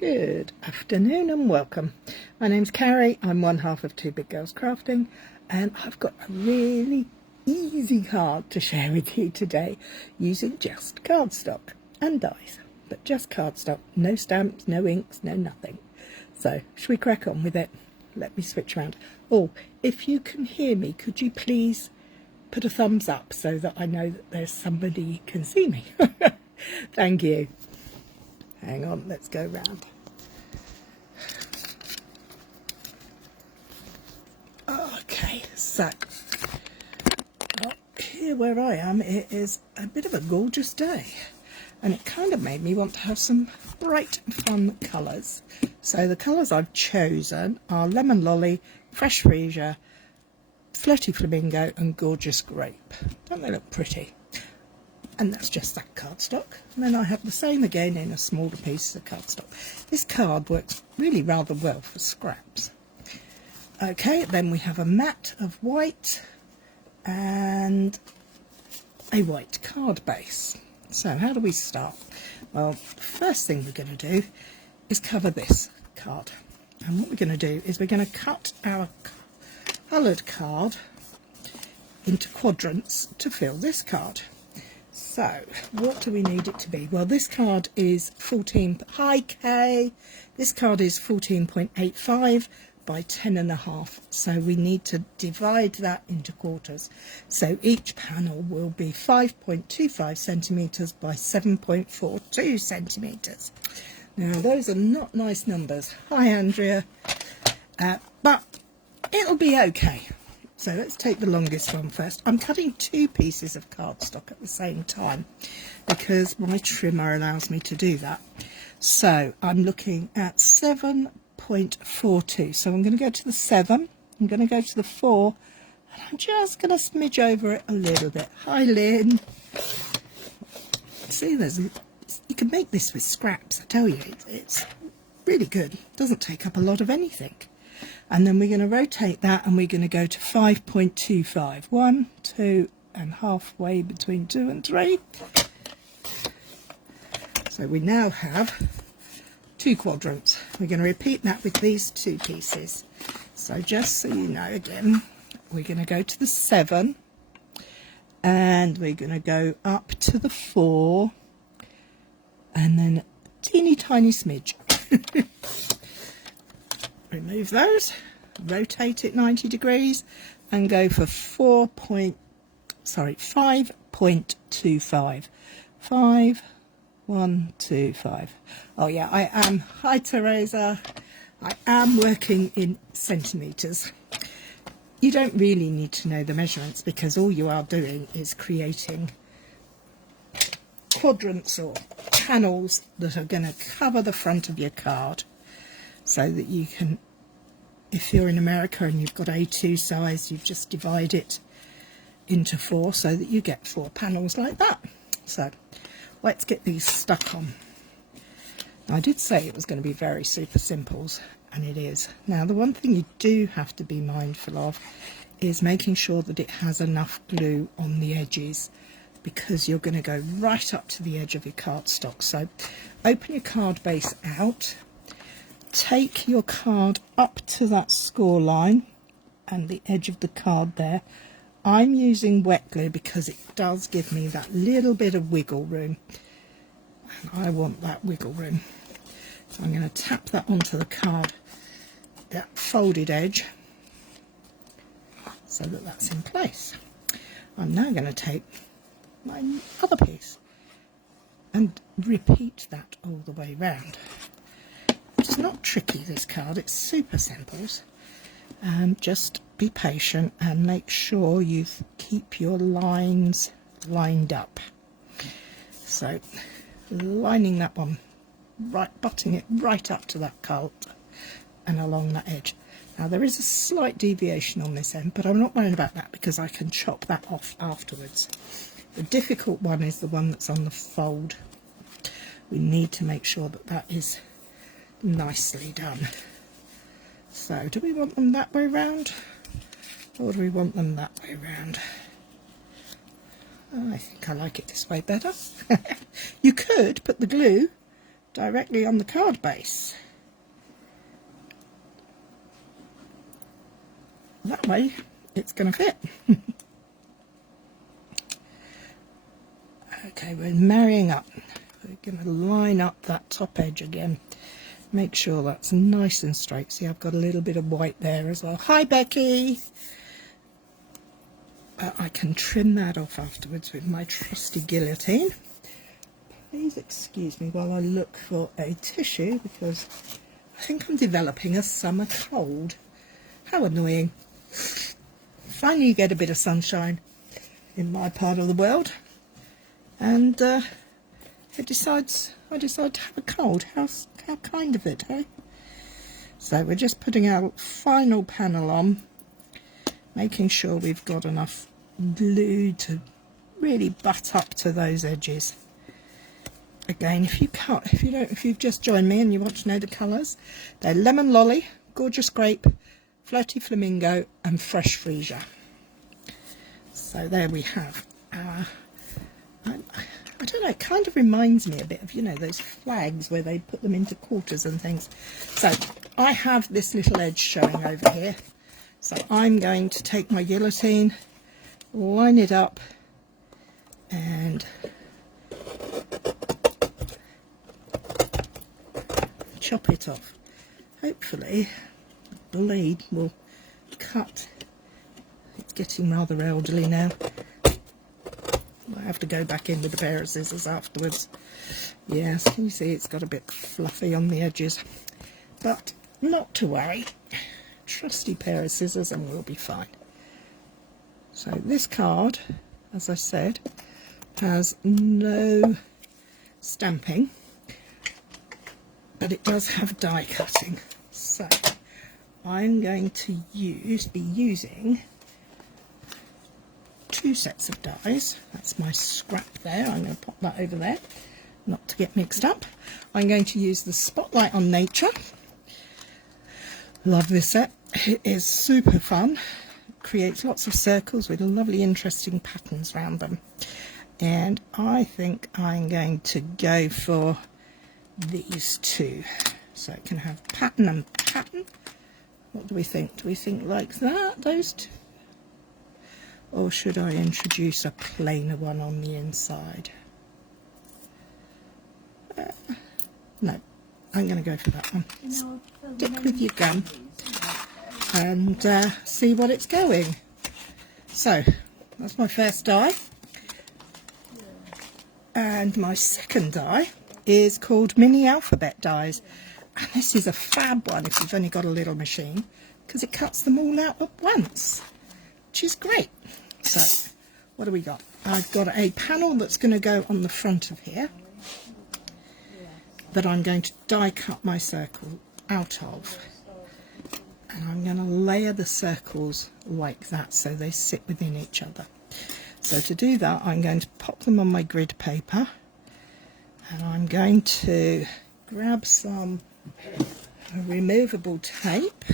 Good afternoon and welcome. My name's Cary, I'm one half of Two Big Girls Crafting, and I've got a really easy card to share with you today using just cardstock and dies, but just cardstock, no stamps, no inks, no nothing. So should we crack on with it? Let me switch around. Oh, if you can hear me, could you please put a thumbs up so that I know that there's somebody can see me? Thank you. Hang on, let's go round. Okay, so here where I am, it is a bit of a gorgeous day, and it kind of made me want to have some bright and fun colours. So the colours I've chosen are Lemon Lolly, Fresh Freesia, Flirty Flamingo and Gorgeous Grape. Don't they look pretty? And that's just that cardstock. And then I have the same again in a smaller piece of cardstock. This card works really rather well for scraps. Okay, then we have a mat of white and a white card base. So how do we start? Well, the first thing we're going to do is cover this card. And what we're going to do is we're going to cut our coloured card into quadrants to fill this card. So, what do we need it to be? Well, this card is 14, hi Kay, this card is 14.85 by 10.5, so we need to divide that into quarters. So each panel will be 5.25 centimetres by 7.42 centimetres. Now, those are not nice numbers. Hi Andrea, but it'll be okay. So let's take the longest one first. I'm cutting two pieces of cardstock at the same time because my trimmer allows me to do that. So I'm looking at 7.42. So I'm going to go to the 7, I'm going to go to the 4, and I'm just going to smidge over it a little bit. Hi Lynn. See, you can make this with scraps, I tell you. It's really good. It doesn't take up a lot of anything. And then we're going to rotate that and we're going to go to 5.25. 1, 2 and halfway between 2 and 3. So we now have two quadrants. We're going to repeat that with these two pieces. So just so you know, again, we're going to go to the 7 and we're going to go up to the 4 and then a teeny tiny smidge. Remove those, rotate it 90 degrees and go for 5.25. 5.125. Oh yeah, I am. Hi Teresa. I am working in centimetres. You don't really need to know the measurements because all you are doing is creating quadrants or panels that are going to cover the front of your card, so that you can, if you're in America and you've got A2 size, you just divide it into 4 so that you get 4 panels like that. So let's get these stuck on. Now, I did say it was going to be very super simples, and it is. Now, the one thing you do have to be mindful of is making sure that it has enough glue on the edges, because you're going to go right up to the edge of your cardstock. So open your card base out, take your card up to that score line and the edge of the card there. I'm using wet glue because it does give me that little bit of wiggle room, and I want that wiggle room. So I'm going to tap that onto the card, that folded edge, so that that's in place. I'm now going to take my other piece and repeat that all the way round. It's not tricky, this card, it's super simple. Just be patient and make sure you keep your lines lined up. So lining that one, right, butting it right up to that card and along that edge. Now there is a slight deviation on this end, but I'm not worrying about that because I can chop that off afterwards. The difficult one is the one that's on the fold. We need to make sure that that is nicely done. So do we want them that way round, or do we want them that way round? I think I like it this way better. You could put the glue directly on the card base. That way it's going to fit. Okay, we're marrying up. We're going to line up that top edge again. Make sure that's nice and straight. See, I've got a little bit of white there as well. Hi, Becky. I can trim that off afterwards with my trusty guillotine. Please excuse me while I look for a tissue, because I think I'm developing a summer cold. How annoying. Finally you get a bit of sunshine in my part of the world, and I decide to have a cold. How kind of it, eh? So we're just putting our final panel on, making sure we've got enough glue to really butt up to those edges. Again, if you've just joined me and you want to know the colours, they're Lemon Lolly, Gorgeous Grape, Floaty Flamingo and Fresh Freesia. So there we have our, I don't know, it kind of reminds me a bit of, you know, those flags where they put them into quarters and things. So I have this little edge showing over here. So I'm going to take my guillotine, line it up and chop it off. Hopefully the blade will cut. It's getting rather elderly now. I have to go back in with a pair of scissors afterwards. Yes, can you see it's got a bit fluffy on the edges, but not to worry. Trusty pair of scissors and we'll be fine. So this card, as I said, has no stamping, but it does have die cutting. So I'm going to be using 2 sets of dies. That's my scrap there. I'm going to pop that over there, not to get mixed up. I'm going to use the Spotlight on Nature. Love this set. It is super fun. It creates lots of circles with lovely interesting patterns around them. And I think I'm going to go for these two. So it can have pattern and pattern. What do we think? Do we think like that, those two? Or should I introduce a plainer one on the inside? No, I'm going to go for that one. Stick with your gum and see what it's going. So that's my first die, and my second die is called Mini Alphabet Dies, and this is a fab one if you've only got a little machine, because it cuts them all out at once, which is great. So what do we got? I've got a panel that's going to go on the front of here that I'm going to die cut my circle out of, and I'm going to layer the circles like that so they sit within each other. So to do that, I'm going to pop them on my grid paper, and I'm going to grab some removable tape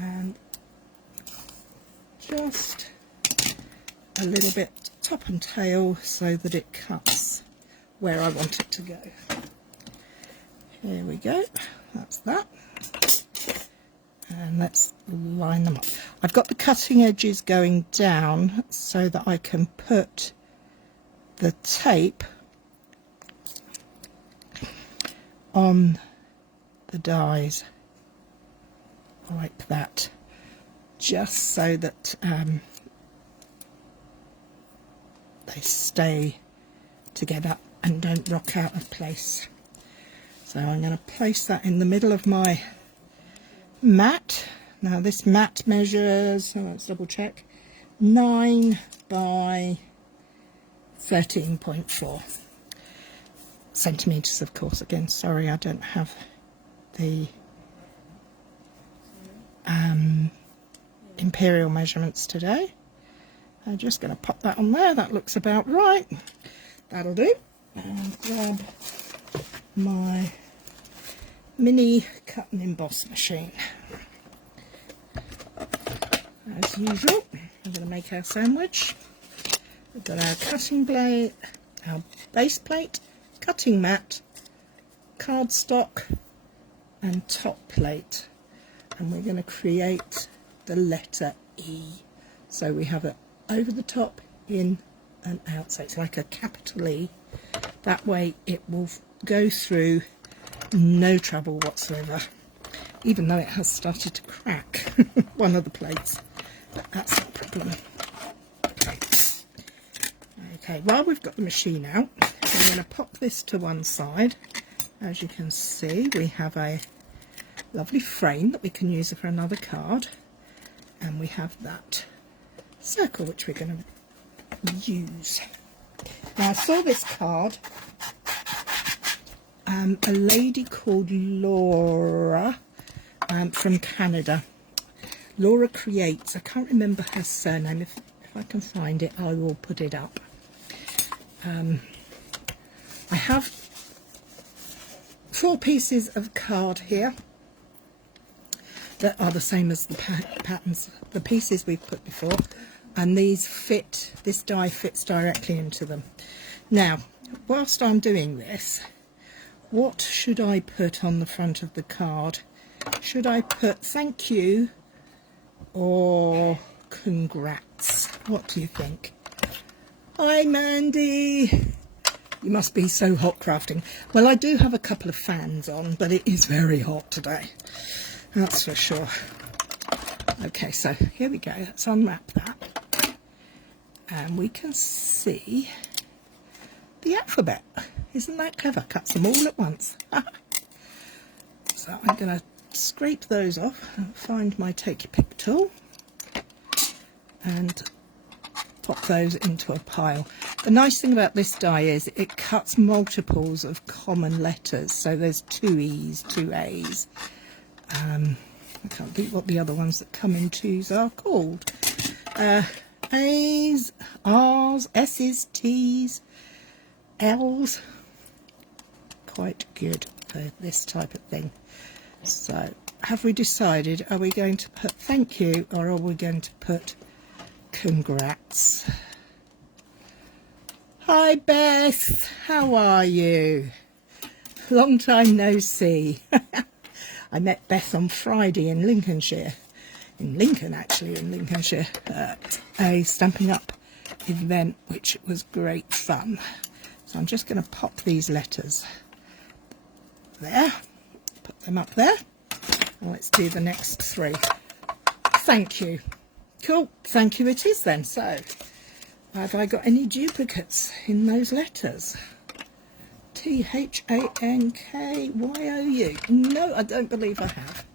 and just a little bit top and tail so that it cuts where I want it to go. Here we go, that's that. And let's line them up. I've got the cutting edges going down so that I can put the tape on the dies like that, just so that they stay together and don't rock out of place. So I'm going to place that in the middle of my mat. Now this mat measures, let's double check, 9 by 13.4 centimetres, of course. Again, sorry, I don't have the imperial measurements today. I'm just going to pop that on there. That looks about right. That'll do. And grab my mini cut and emboss machine. As usual, we're going to make our sandwich. We've got our cutting blade, our base plate, cutting mat cardstock and top plate, and we're going to create the letter E. So we have it over the top, in and out, so it's like a capital E. That way it will go through, no trouble whatsoever, even though it has started to crack one of the plates, but that's not a problem. Okay, while we've got the machine out, I'm going to pop this to one side. As you can see, we have a lovely frame that we can use for another card, and we have that circle which we're going to use. Now, I saw this card, a lady called Laura from Canada. Laura Creates. I can't remember her surname. If I can find it, I will put it up. I have 4 pieces of card here that are the same as the patterns, the pieces we've put before, and these fit, this die fits directly into them. Now, whilst I'm doing this, what should I put on the front of the card? Should I put thank you or congrats? What do you think? Hi Mandy! You must be so hot crafting. Well, I do have a couple of fans on, but it is very hot today. That's for sure. Okay, so here we go. Let's unwrap that. And we can see the alphabet. Isn't that clever? Cuts them all at once. So I'm going to scrape those off and find my take your pick tool and pop those into a pile. The nice thing about this die is it cuts multiples of common letters. So there's 2 E's, 2 A's. I can't think what the other ones that come in 2s are called. A's, R's, S's, T's, L's. Quite good for this type of thing. So have we decided, are we going to put thank you or are we going to put congrats? Hi Beth, how are you? Long time no see. I met Beth on Friday in Lincolnshire, in Lincoln actually, in Lincolnshire, at a Stampin' Up event, which was great fun. So I'm just going to pop these letters there, put them up there, and let's do the next 3. Thank you. Cool, thank you it is then. So have I got any duplicates in those letters? T-H-A-N-K-Y-O-U. No, I don't believe I have.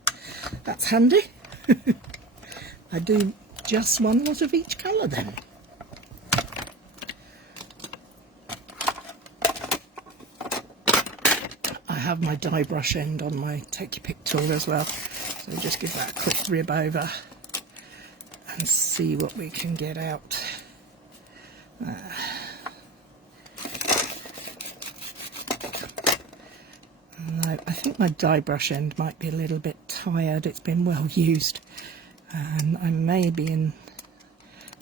That's handy. I do just one lot of each colour then. I have my die brush end on my take your pick tool as well. So just give that a quick rib over and see what we can get out. No, I think my die brush end might be a little bit tired. It's been well used, and I may be in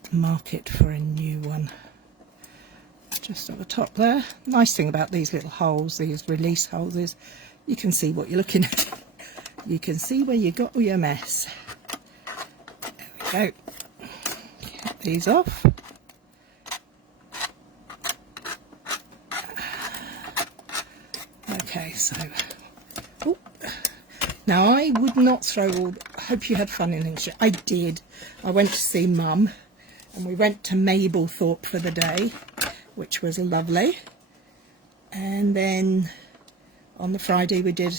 the market for a new one. Just at the top there. Nice thing about these little holes, these release holes, is you can see what you're looking at. You can see where you got all your mess. There we go. Get these off. Okay, so now I would not throw all. I hope you had fun in Lincolnshire. I did. I went to see Mum, and we went to Mablethorpe for the day, which was lovely. And then on the Friday we did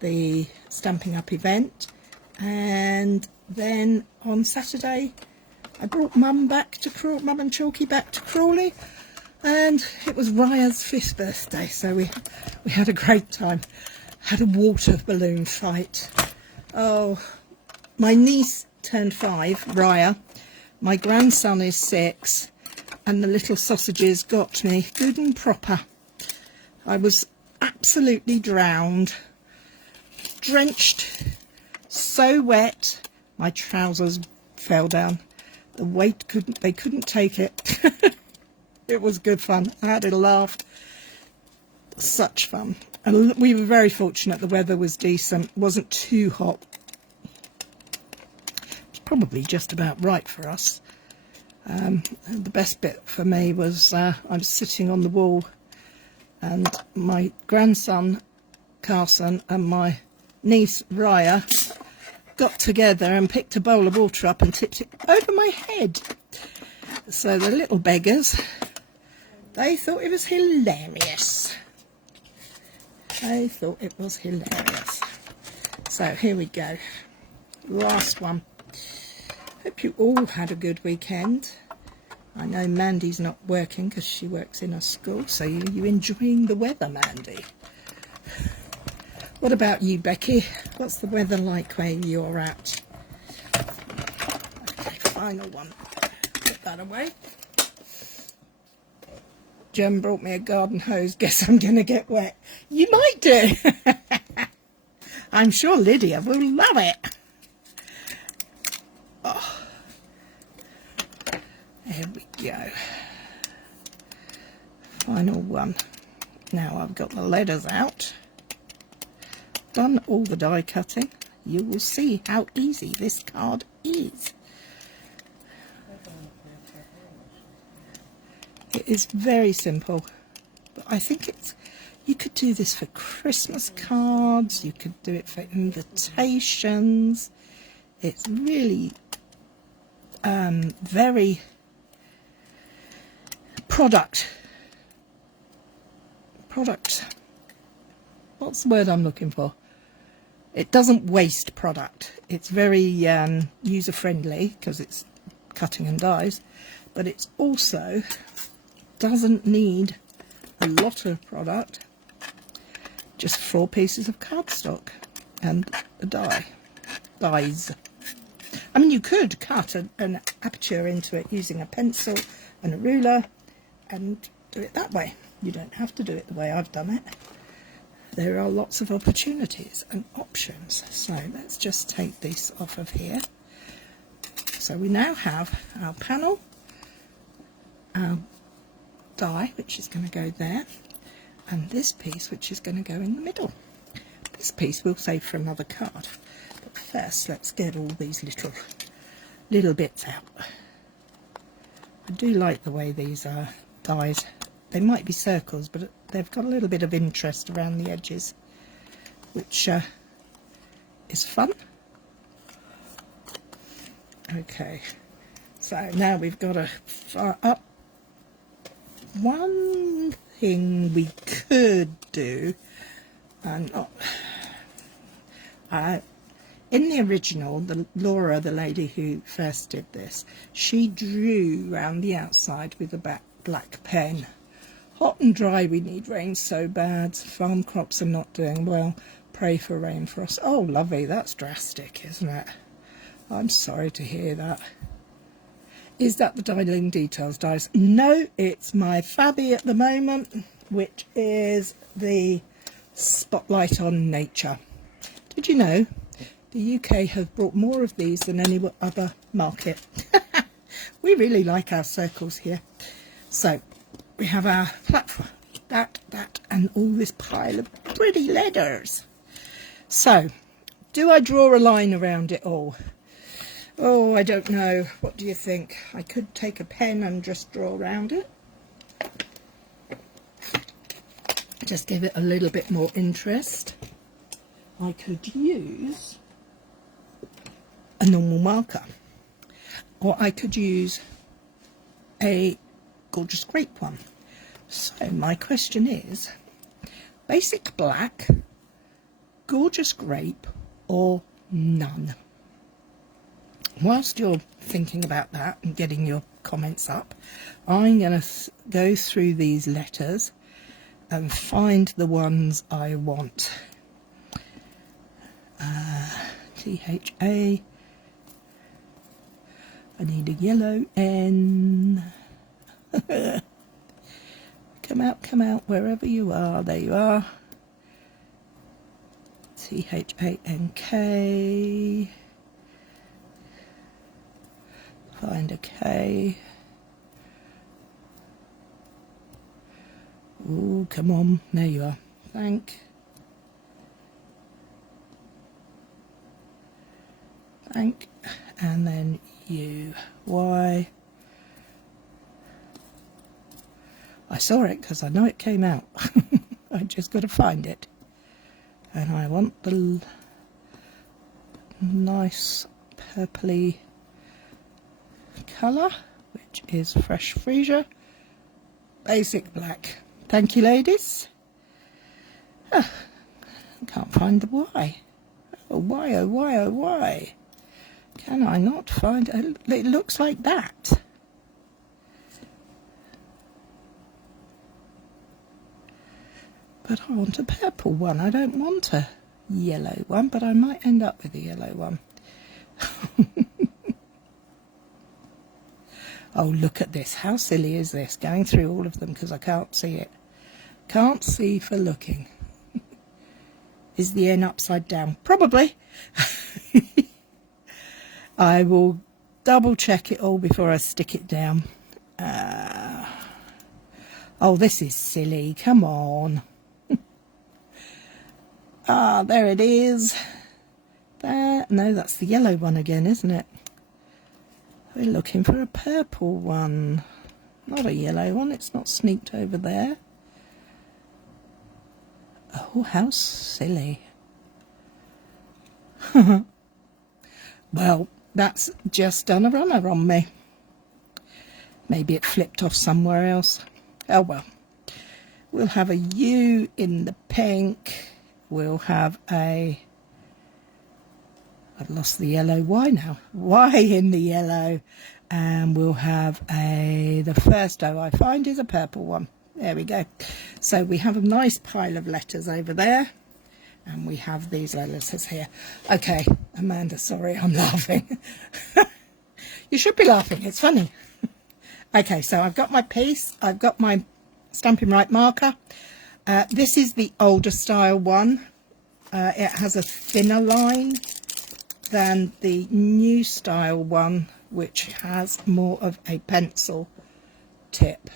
the Stampin' Up event, and then on Saturday I brought Mum back to Mum and Chalky back to Crawley, and it was Raya's 5th birthday, so we had a great time. Had a water balloon fight. Oh, my niece turned 5, Raya. My grandson is 6, and the little sausages got me good and proper. I was absolutely drowned, drenched, so wet, my trousers fell down. The weight they couldn't take it. It was good fun. I had a laugh. Such fun. And we were very fortunate, the weather was decent, wasn't too hot. It's probably just about right for us. The best bit for me was I was sitting on the wall and my grandson Carson and my niece Raya got together and picked a bowl of water up and tipped it over my head. So the little beggars, they thought it was hilarious. They thought it was hilarious. So here we go. Last one. Hope you all had a good weekend. I know Mandy's not working because she works in a school, so you enjoying the weather, Mandy? What about you, Becky? What's the weather like where you're at? Okay, final one. Put that away. Jem brought me a garden hose. Guess I'm going to get wet. You might do. I'm sure Lydia will love it. Oh. There we go. Final one. Now I've got the letters out. Done all the die cutting. You will see how easy this card is. It is very simple, but I think you could do this for Christmas cards, you could do it for invitations. It's really very product, what's the word I'm looking for? It doesn't waste product. It's very user friendly because it's cutting and dies, but it's also doesn't need a lot of product, just 4 pieces of cardstock and a dies. I mean, you could cut an aperture into it using a pencil and a ruler and do it that way. You don't have to do it the way I've done it. There are lots of opportunities and options. So let's just take this off of here. So we now have our panel, our die, which is going to go there, and this piece, which is going to go in the middle. This piece we'll save for another card, but first let's get all these little bits out. I do like the way these are dies. They might be circles, but they've got a little bit of interest around the edges, which is fun. Okay, so now we've got to fire up. One thing we could do, and in the original, Laura, the lady who first did this, she drew around the outside with a black pen. Hot and dry, we need rain so bad. Farm crops are not doing well. Pray for rain for us. Oh, lovely, that's drastic, isn't it? I'm sorry to hear that. Is that the Dialing Details dies? No, it's my Fabby at the moment, which is the Spotlight on Nature. Did you know the UK have brought more of these than any other market? We really like our circles here. So we have our platform, that, and all this pile of pretty letters. So, do I draw a line around it all? Oh, I don't know. What do you think? I could take a pen and just draw around it. Just give it a little bit more interest. I could use a normal marker, or I could use a gorgeous grape one. So my question is, basic black, gorgeous grape, or none? Whilst you're thinking about that and getting your comments up, I'm going to go through these letters and find the ones I want. T-H-A. I need a yellow N. Come out, wherever you are. There you are. T-H-A-N-K. Find a K. Oh, come on. There you are. Thank. And then U. Y. I saw it because I know it came out. I just got to find it. And I want the nice purpley colour, which is Fresh Freesia Basic Black. Thank you, ladies. I can't find the Y. Oh, why, oh, why, oh, why? Can I not find it? It looks like that. But I want a purple one. I don't want a yellow one, but I might end up with a yellow one. Oh, look at this. How silly is this? Going through all of them because I can't see it. Can't see for looking. Is the N upside down? Probably. I will double check it all before I stick it down. Oh, this is silly. Come on. Ah, there it is. There. No, that's the yellow one again, isn't it? We're looking for a purple one. Not a yellow one. It's not sneaked over there. Oh, how silly. Well, that's just done a runner on me. Maybe it flipped off somewhere else. Oh well. We'll have a U in the pink. We'll have a... I've lost the yellow. Y now. Y in the yellow. And we'll have a... The first O I find is a purple one. There we go. So we have a nice pile of letters over there. And we have these letters here. Okay, Amanda, sorry, I'm laughing. You should be laughing, it's funny. Okay, so I've got my piece. I've got my Stampin' Right marker. This is the older style one. It has a thinner line than the new style one, which has more of a pencil tip.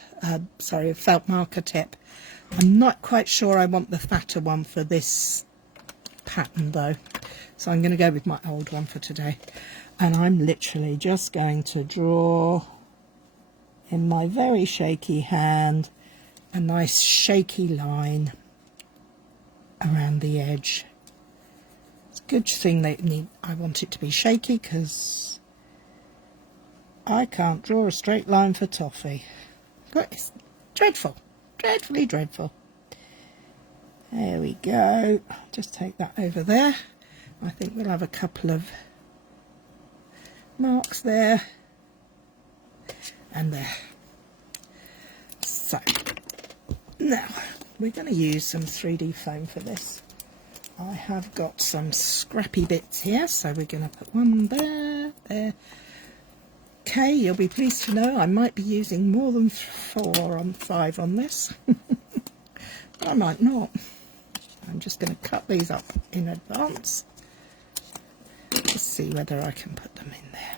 Sorry, a felt marker tip. I'm not quite sure I want the fatter one for this pattern though, so I'm going to go with my old one for today. And I'm literally just going to draw in my very shaky hand a nice shaky line around the edge. It's a good thing I want it to be shaky because I can't draw a straight line for toffee. It's dreadful, dreadfully dreadful. There we go. Just take that over there. I think we'll have a couple of marks there and there. So now we're going to use some 3D foam for this. I have got some scrappy bits here, so we're going to put one there, there. Okay, you'll be pleased to know I might be using more than 5 on this. I might not. I'm just going to cut these up in advance to see whether I can put them in there.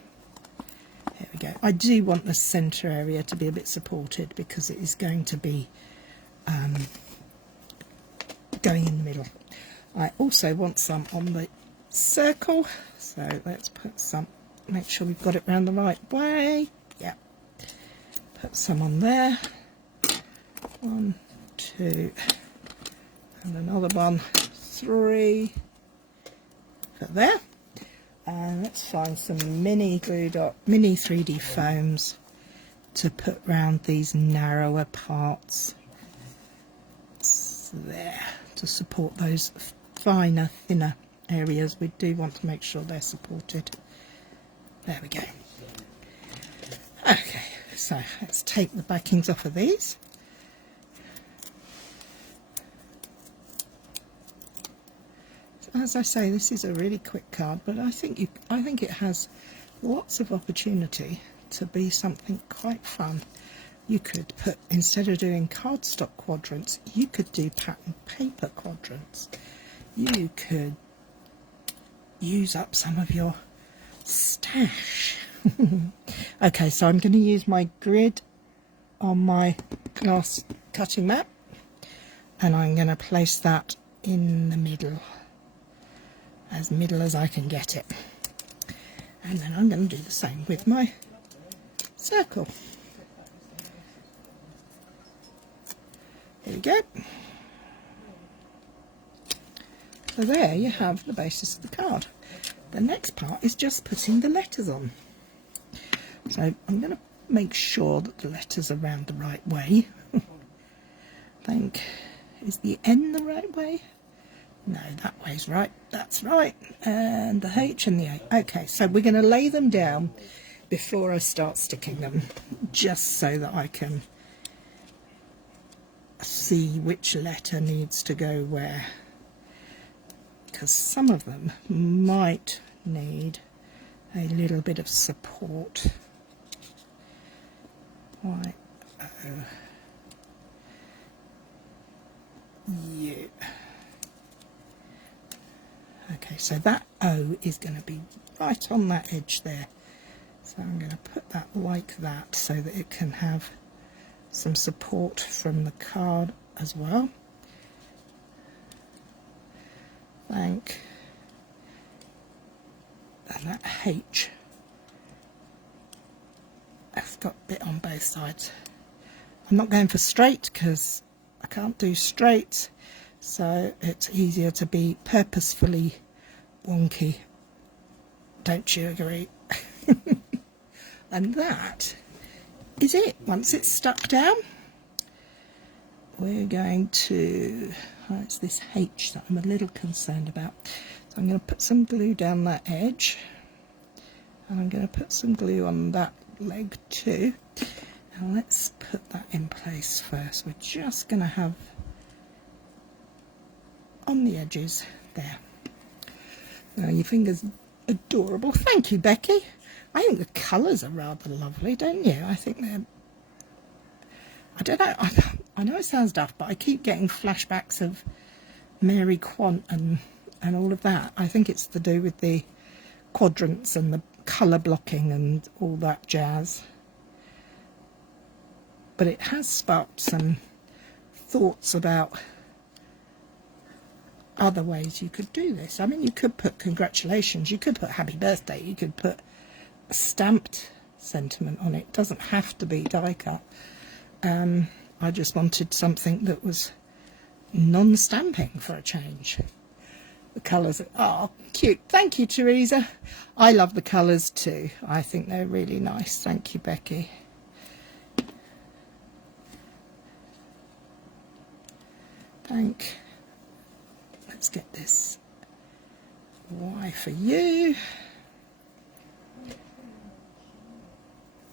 There we go. I do want the centre area to be a bit supported because it is going to be going in the middle. I also want some on the circle, so let's put some, make sure we've got it round the right way. Yeah. Put some on there. 1, 2... and another 1, 3 for there. And let's find some mini glue dot, mini 3D foams to put round these narrower parts. It's there to support those finer, thinner areas. We do want to make sure they're supported. There we go. Okay, so let's take the backings off of these. As I say, this is a really quick card, but I think it has lots of opportunity to be something quite fun. You could put, instead of doing cardstock quadrants, you could do pattern paper quadrants. You could use up some of your stash. Okay, so I'm going to use my grid on my glass cutting mat. and I'm going to place that in the middle as I can get it. And then I'm going to do the same with my circle. There we go. So there you have the basis of the card. The next part is just putting the letters on. So I'm going to make sure that the letters are round the right way. I think, is the N the right way? No, that way's right. That's right. And the H and the A. Okay, so we're going to lay them down before I start sticking them, just so that I can see which letter needs to go where. Because some of them might need a little bit of support. Right. U. Okay, so that O is going to be right on that edge there. So I'm going to put that like that so that it can have some support from the card as well. And that H, I've got a bit on both sides. I'm not going for straight because I can't do straight, so it's easier to be purposefully wonky. Don't you agree? And that is it. Once it's stuck down, we're going to, it's this H that I'm a little concerned about. So I'm going to put some glue down that edge, and I'm going to put some glue on that leg too. Now let's put that in place first. We're just going to have on the edges there. Now your finger's adorable. Thank you, Becky. I think the colours are rather lovely, don't you? I think they're, I don't know, I know it sounds daft, but I keep getting flashbacks of Mary Quant and all of that. I think it's to do with the quadrants and the colour blocking and all that jazz. But it has sparked some thoughts about other ways you could do this. I mean, you could put congratulations, you could put happy birthday, you could put a stamped sentiment on it. It doesn't have to be die cut. I just wanted something that was non-stamping for a change. The colours are cute. Thank you, Teresa. I love the colours too. I think they're really nice. Thank you, Becky. Let's get this Y for you.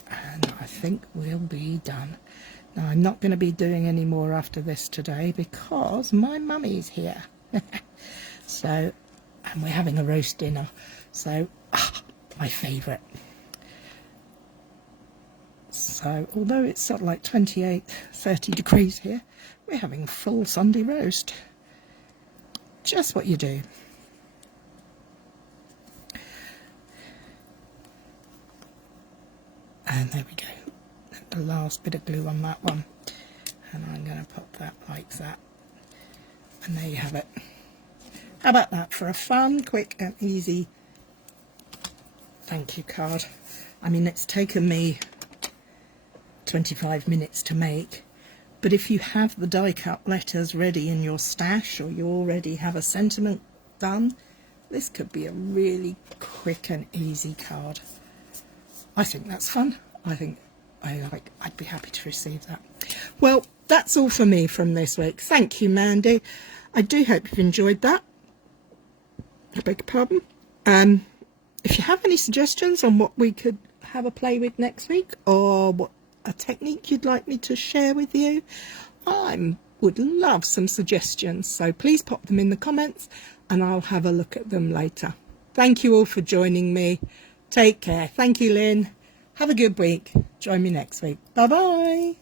And I think we'll be done. Now, I'm not going to be doing any more after this today because my mummy's here. So, and we're having a roast dinner. So, my favourite. So, although it's sort of like 28, 30 degrees here, we're having full Sunday roast. Just what you do. And there we go. The last bit of glue on that one. And I'm going to put that like that. And there you have it. How about that for a fun, quick and easy thank you card? I mean, it's taken me 25 minutes to make. But if you have the die cut letters ready in your stash, or you already have a sentiment done, this could be a really quick and easy card. I think that's fun. I think I'd be happy to receive that. Well, that's all for me from this week. Thank you, Mandy. I do hope you've enjoyed that. I beg your pardon. If you have any suggestions on what we could have a play with next week, or what a technique you'd like me to share with you, I would love some suggestions. So please pop them in the comments and I'll have a look at them later. Thank you all for joining me. Take care. Thank you, Lynn. Have a good week. Join me next week. Bye-bye.